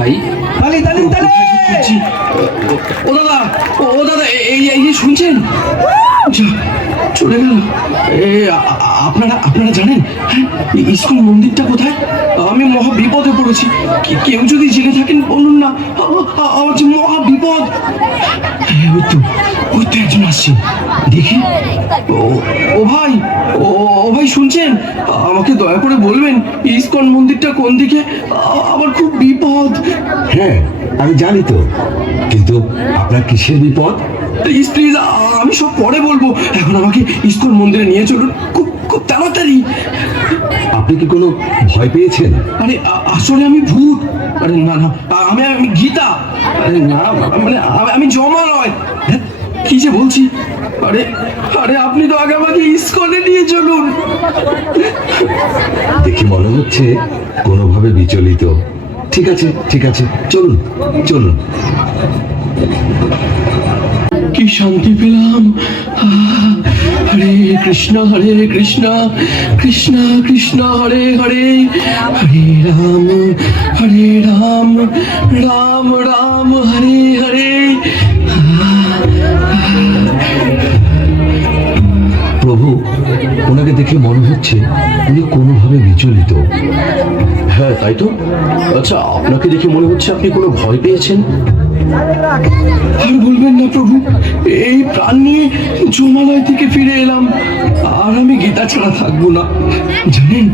ভাই। তালি তালি তালি! বলছি, ও দাদা ও দাদা এই এই শুনছেন? চলে গেল। আপনারা আপনারা জানেন হ্যাঁ ইস্কন মন্দিরটা কোথায়? আমি মহা বিপদে পড়েছি কেউ যদি জেনে থাকেন বলুন না। আমার যে মহা বিপদ হ্যাঁ, ওই তো ওই তো একজন আসছে। দেখি। ও ভাই ও ভাই শুনছেন? আমাকে দয়া করে বলবেন ইস্কন মন্দিরটা কোন দিকে? আমার খুব বিপদ। হ্যাঁ আমি জানি তো কিন্তু আপনার কিসের বিপদ? প্লিজ প্লিজ আমি সব পরে বলব। এখন আমাকে ইস্কন মন্দিরে নিয়ে চলুন খুব খুব তাড়াতাড়ি। আপনি কি কোনো ভয় পেয়েছেন? আরে আসলে আমি ভূত। আরে না না আমি আমি গীতা। আরে না মানে আমি- আমি জমা নয় হ্যাঁ, কি যে বলছি? আরে আরে আপনি তো আগে আমাকে ইস্কনে নিয়ে চলুন। দেখি মনে হচ্ছে কোনোভাবে বিচলিত। ঠিক আছে ঠিক আছে। চলুন চলুন। কি শান্তি পেলাম? হরে কৃষ্ণ হরে কৃষ্ণ কৃষ্ণ কৃষ্ণ, হরে হরে। হরে রাম হরে রাম রাম রাম, হরে হরে। প্রভু, ওনাকে দেখে মনে হচ্ছে উনি কোনোভাবে বিচলিত। হ্যাঁ তাই তো? আচ্ছা আপনাকে দেখে মনে হচ্ছে আপনি কোনো ভয় পেয়েছেন? আর বলবেন না, প্রভু, এই প্রাণ নিয়ে জমালয় থেকে ফিরে এলাম। আর আমি গীতা ছাড়া থাকব না। জানেন,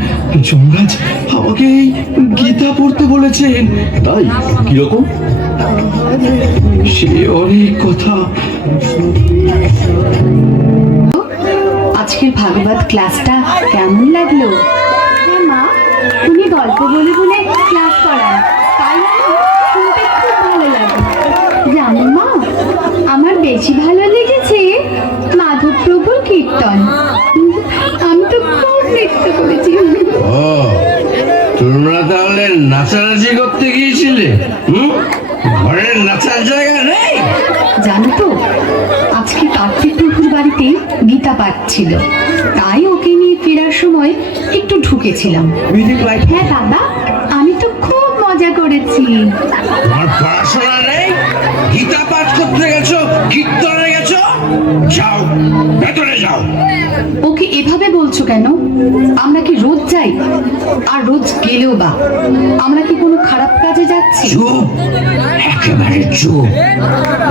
যমরাজ আমাকে এই গীতা পড়তে বলেছেন। তাই? কীরকম? সে অনেক কথা। আজকের ভাগবত ক্লাসটা কেমন লাগল? উনি গল্প বলে বলে ক্লাস করান। তাই শুনতে খুব ভালো লাগে। জানো মা আমার বেশি ভালো লেগেছে মাধবপ্রভুর কীর্তন। আমি তো খুব নৃত্য করেছি। তোমরা তাহলে নাচানাচি করতে গিয়েছিলে? হুম? ঘরের নাচার জায়গা নেই? জানো তো গীতা পাচ্ছিল। তাই ওকে নিয়ে ফেরার সময় একটু ঢুকেছিলাম। হ্যাঁ দাদা আমি তো খুব মজা করেছি। পড়াশোনা নেই? গীতা পাঠ করতে গেছো কীর্তনে গেছো যাও ভেতরে যাও। ওকে এভাবে বলছো কেন? আমরা কি রোজ যাই? আর রোজ গেলেও বা? আমরা কি কোনো খারাপ কাজে যাচ্ছি? চুপ একেবারে চুপ।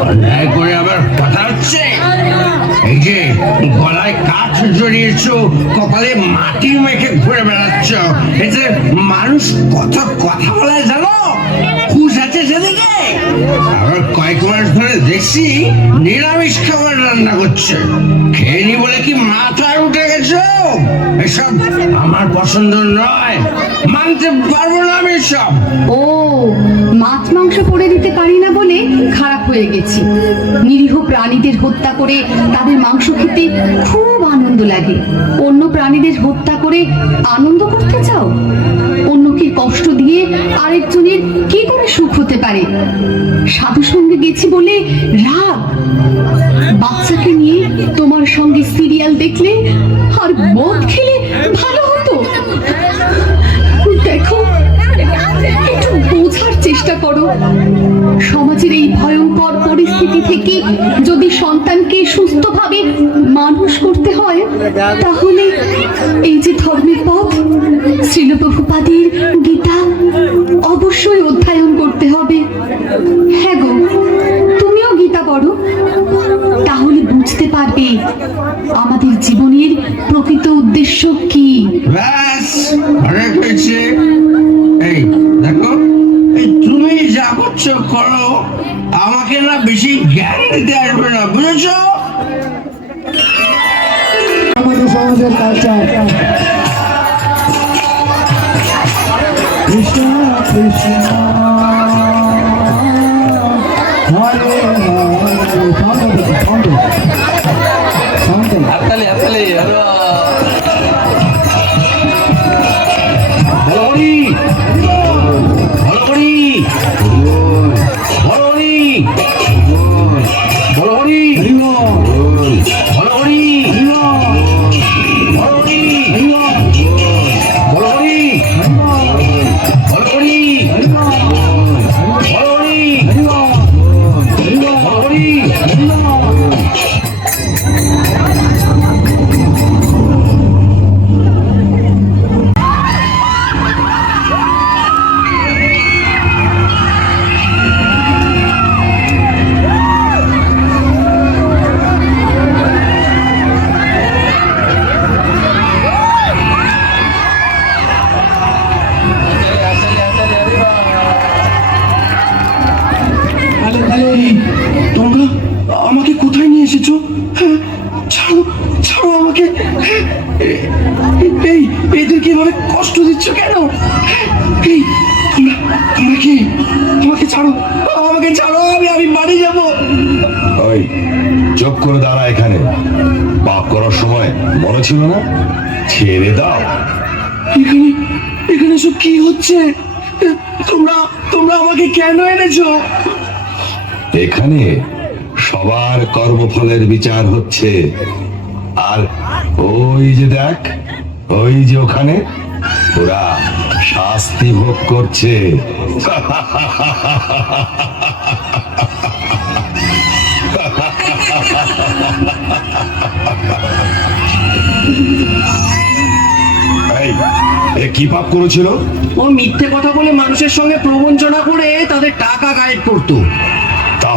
অন্যায় করে আবার কথা হচ্ছে। এই যে গলায় কাঠ জড়িয়েছ কপালে মাটি মেখে ঘুরে বেড়াচ্ছ। এতে মানুষ কত কথা বলে জানো? আবার কয়েক মাস ধরে দেখছি নিরামিষ খাবার রান্না করছে। খেয়ে নি বলে কি মাথায় উঠে গেছো? এসব আমার পছন্দ নয়। মানতে পারব না আমি সব ও খারাপ হয়ে গেছি। নিরীহ প্রাণীদের হত্যা করে তাদের মাংস খেতে খুব আনন্দ লাগে। অন্য প্রাণীদের হত্যা করে আনন্দ করতে চাও? অন্যকে কষ্ট দিয়ে আরেকজনের কি করে সুখ হতে পারে? সাধু সঙ্গে গেছি বলে রাগ? বাচ্চাকে নিয়ে তোমার সঙ্গে সিরিয়াল দেখলে আর মদ খেলে ভালো হতো? দেখো, একটু বোঝার চেষ্টা করো। সমাজের এই ভয়ঙ্কর পরিস্থিতি থেকে যদি সন্তানকে সুস্থভাবে মানুষ করতে হয়, তাহলে এই যে ধর্মের পথ, শ্রীলপ্রভুপাদের গীতা অবশ্যই অধ্যয়ন করতে হবে। হ্যাঁ গো, তুমিও গীতা পড়ো। তাহলে বুঝতে পারবে আমাদের জীবনের প্রকৃত উদ্দেশ্য কি। এসেছ? হ্যাঁ, ছাড়ো ছাড়ো আমাকে। হ্যাঁ, এই এদেরকে এভাবে কষ্ট দিচ্ছ কেন? হ্যাঁ, এই তোমরা তোমরা কি? আমাকে ছাড়ো আমাকে ছাড়ো আমি আমি বাড়ি যাব। ওই চুপ করে দাঁড়া এখানে। পাপ করার সময় মনে ছিল না? ছেড়ে দাও। এখানে এখানে সব কি হচ্ছে? তোমরা তোমরা আমাকে কেন এনেছো? এখানে সবার কর্মফলের বিচার হচ্ছে। আর ওই যে দেখ, ওই যে ওখানে, ওরা শাস্তি ভোগ করছে। কি পাপ করেছিল? ও মিথ্যে কথা বলে মানুষের সঙ্গে প্রবঞ্চনা করে তাদের টাকা গায়েব করতো।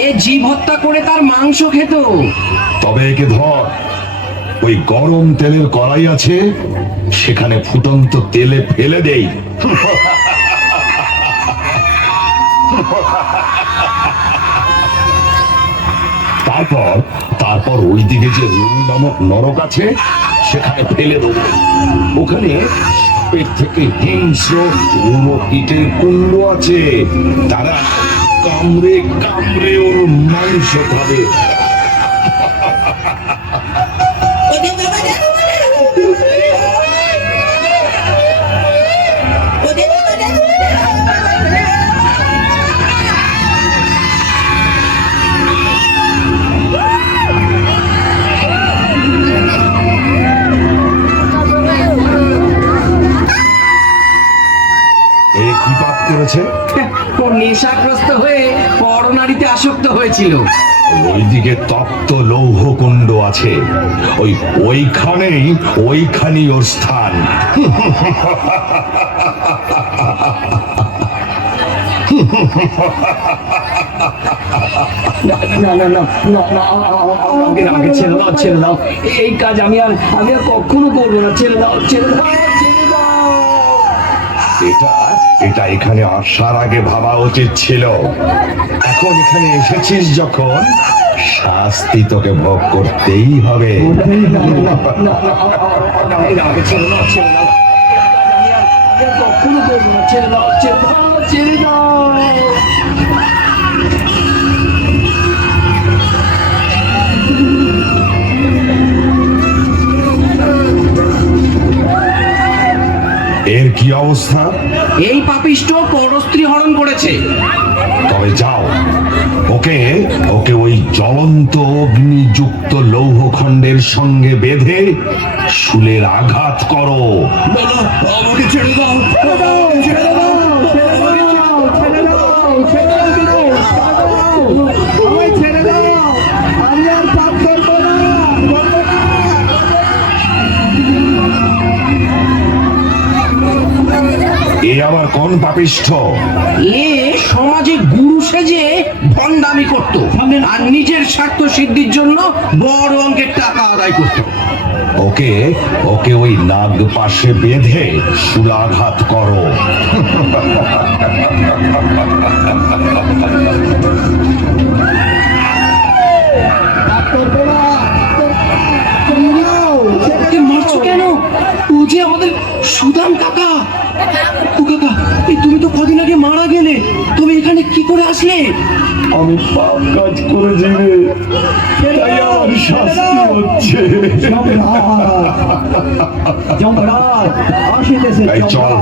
এ জীব হত্যা করে তার মাংস খেত। তবে একে ধর, ওই গরম তেলের কড়াই আছে, সেখানে ফুটন্ত তেলে ফেলে দেই। তারপর তারপর ওই দিকে যে রুম নামক নরক আছে, সেখানে ফেলে দেবো। ওখানে পেট থেকে হিংস্র কীটের কুণ্ড আছে। তারা কামড়ে কামড়ে ওর মাংস খাবে। করেছে? নেশাগ্রস্ত হয়ে হয়েছিল। ওইদিকে তপ্ত লৌহ কুণ্ড আছে। ওই ওইখানেই ওইখানেই ওর স্থান। না না না না না না আমাকে আমাকে ছেড়ে দাও ছেড়ে দাও। এই কাজ আমি আর আমি আর কখনো করব না। ছেড়ে দাও ছেড়ে দাও ছেড়ে দাও। এটা এটা এখানে আসার আগে ভাবা উচিত ছিল এখন এখানে এসেছিস যখন শাস্তি তোকে ভোগ করতেই হবে ছেড়ে দাও কি অবস্থা? এই পাপিষ্ট পরস্ত্রী হরণ করেছে। তবে যাও। ওকে ওকে ওই জ্বলন্ত অগ্নিযুক্ত লৌহখণ্ডের সঙ্গে বেঁধে শুলের আঘাত করো। আমাকে ছেড়ে দাও ছেড়ে দাও। কোন পাপিষ্ঠ। এ সমাজে গুরু সেজে ভণ্ডামি করত। আর নিজের স্বার্থ সিদ্ধির জন্য বড় অঙ্কের টাকা আদায় করত। ওকে ওকে ওই নাগ পাশে বেঁধে শুলাঘাত করো। কেন? ও যে আমাদের সুদাম কাকা ও কাকা এই তুমি তো কদিন আগে মারা গেলে তুমি এখানে কি করে আসলে? আমি পাপ কাজ করেছি রে তাই আমার শাস্তি হচ্ছে। চল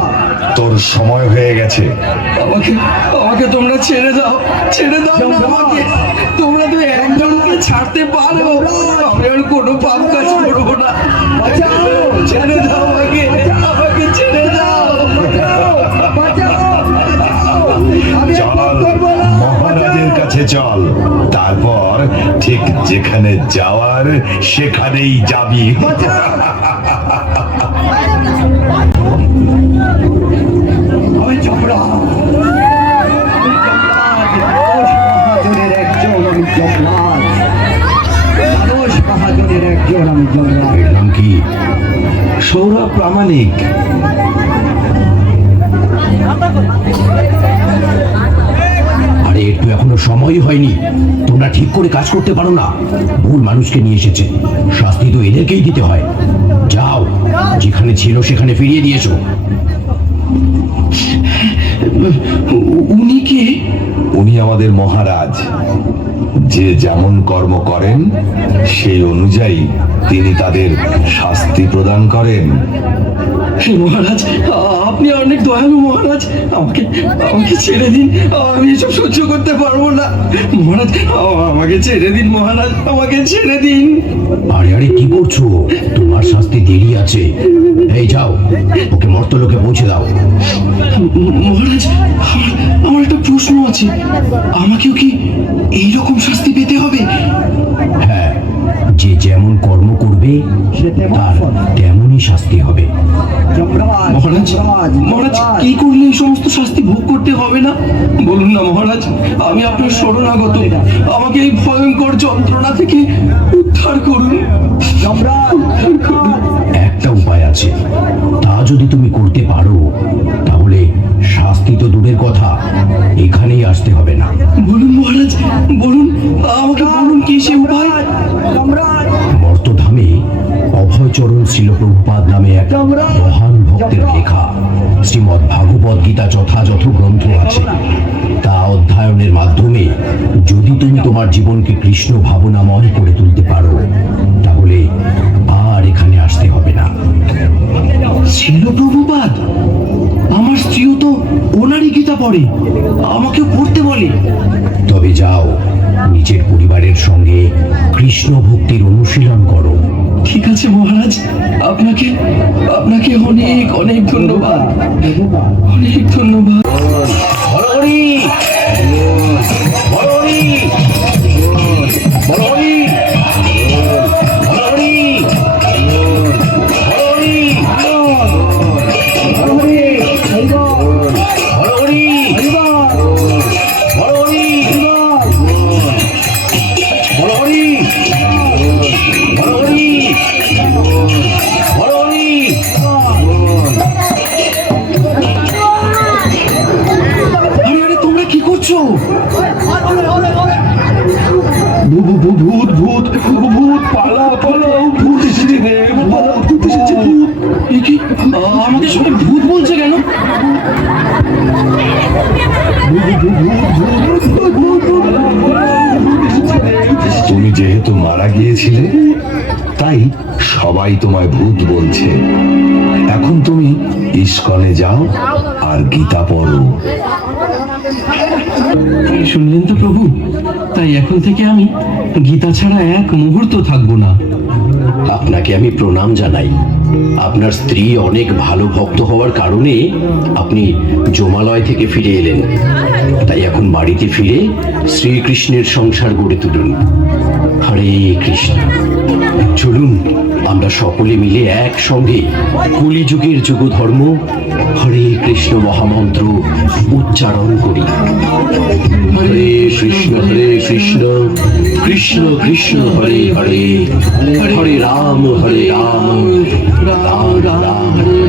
তোর সময় হয়ে গেছে। আমাকে আমাকে তোমরা ছেড়ে দাও ছেড়ে দাও না আমাকে। তোমরা তো একজনকে ছাড়তে পারো। আমি আর কোনো পাপ কাজ করব না। ছেড়ে দাও আমাকে আমাকে ছেড়ে দাও। কাছে চল। তারপর ঠিক যেখানে যাওয়ার সেখানেই যাবি। আমি যমরাজ সময় হয়নি। তোমরা ঠিক করে কাজ করতে পারো না। ভুল মানুষকে নিয়ে এসেছে। শাস্তি তো এদেরকেই দিতে হয়। যাও যেখানে ছিল সেখানে ফিরিয়ে দিয়েছ। উনি কে? উনি আমাদের মহারাজ। যে যেমন কর্ম করেন সেই অনুযায়ী তিনি তাদের শাস্তি প্রদান করেন। হে মহারাজ আপনি অনেক দয়ালু মহারাজ। আমাকে আমাকে ছেড়ে দিন। আমি এসব সহ্য করতে পারব না। মহারাজ আমাকে ছেড়ে দিন মহারাজ আমাকে ছেড়ে দিন। আরে আরে কি করছ? তোমার শাস্তি দেরি আছে। এই যাও ওকে মর্তলোকে পৌঁছে দাও। মহারাজ আমার আমার একটা প্রশ্ন আছে। আমাকেও কি এইরকম শাস্তি পেতে হবে? হ্যাঁ যে যেমন কর্ম করবে তার তেমনই শাস্তি হবে। মহারাজ মহারাজ কি করলে এই সমস্ত শাস্তি ভোগ করতে হবে না? বলুন না মহারাজ আমি আপনার শরণাগত। আমাকে এই ভয়ঙ্কর যন্ত্রণা থেকে উদ্ধার করুন। একটা উপায় আছে। তা যদি তুমি করতে পারো তাহলে শাস্তি তো দূরের কথা। এখানেই আসতে হবে না। বলুন মহারাজ বলুন আমাকে বলুন কি সে উপায়? অভয়চরণ ছিল প্রভুপাদ নামে এক মহান ভক্তের লেখা। শ্রীমৎ ভাগবত গীতা যথাযথ গ্রন্থ আছে। তা অধ্যয়নের মাধ্যমে যদি তুমি তোমার জীবনকে কৃষ্ণ ভাবনাময় করে তুলতে পারো, তাহলে আর এখানে আসতে হবে না। ছিল প্রভুপাদ? আমার স্ত্রীও তো ওনারই গীতা পড়ে, আমাকেও পড়তে বলে। তবে যাও, নিজের পরিবারের সঙ্গে কৃষ্ণ ভক্তির অনুশীলন করো। ঠিক আছে মহারাজ। আপনাকে আপনাকে অনেক অনেক ধন্যবাদ। অনেক ধন্যবাদ। আ, আমাকে সবাই ভূত বলছে কেন? তুমি যেহেতু মারা গিয়েছিলে তাই সবাই তোমায় ভূত বলছে। এখন তুমি ইস্কনে যাও আর গীতা পড়ো। শুনলেন তো প্রভু তাই এখন থেকে আমি গীতা ছাড়া এক মুহূর্ত থাকব না। আপনাকে আমি প্রণাম জানাই। আপনার স্ত্রী অনেক ভালো ভক্ত হওয়ার কারণে আপনি জমালয় থেকে ফিরে এলেন। তাই এখন বাড়িতে ফিরে শ্রীকৃষ্ণের সংসার গড়ে তুলুন। হরে কৃষ্ণ। চলুন। আমরা সকলে মিলে একসঙ্গে কলিযুগের যুগ ধর্ম হরে কৃষ্ণ মহামন্ত্র উচ্চারণ করি। হরে কৃষ্ণ হরে কৃষ্ণ কৃষ্ণ কৃষ্ণ, হরে হরে হরে রাম হরে রাম রাম রাম হরে